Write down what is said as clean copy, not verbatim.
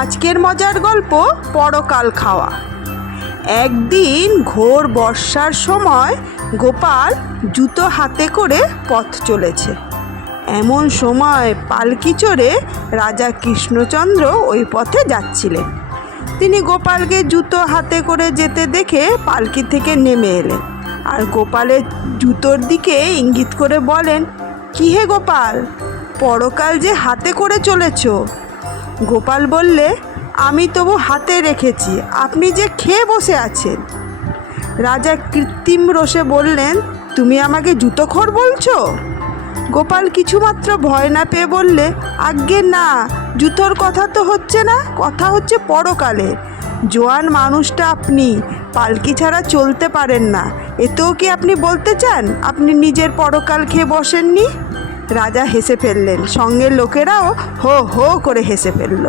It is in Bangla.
আজকের মজার গল্প পরকাল খাওয়া। একদিন ঘোর বর্ষার সময় গোপাল জুতো হাতে করে পথ চলেছে। এমন সময় পালকি চড়ে রাজা কৃষ্ণচন্দ্র ওই পথে যাচ্ছিলেন। তিনি গোপালকে জুতো হাতে করে যেতে দেখে পালকি থেকে নেমে এলেন আর গোপালের জুতোর দিকে ইঙ্গিত করে বলেন, কি হে গোপাল, পরকাল যে হাতে করে চলেছ? গোপাল বললে, আমি তবু হাতে রেখেছি, আপনি যে খেয়ে বসে আছেন। রাজা কৃত্রিম রোষে বললেন, তুমি আমাকে জুতোখোর বলছো? গোপাল কিছুমাত্র ভয় না পেয়ে বললে, আজ্ঞে না, জুতোর কথা তো হচ্ছে না, কথা হচ্ছে পরকালের। জোয়ান মানুষটা আপনি, পালকি ছাড়া চলতে পারেন না, এতেও কি আপনি বলতে চান আপনি নিজের পরকাল খেয়ে বসেননি? রাজা হেসে ফেললেন, সঙ্গের লোকেরাও হো হো করে হেসে ফেলল।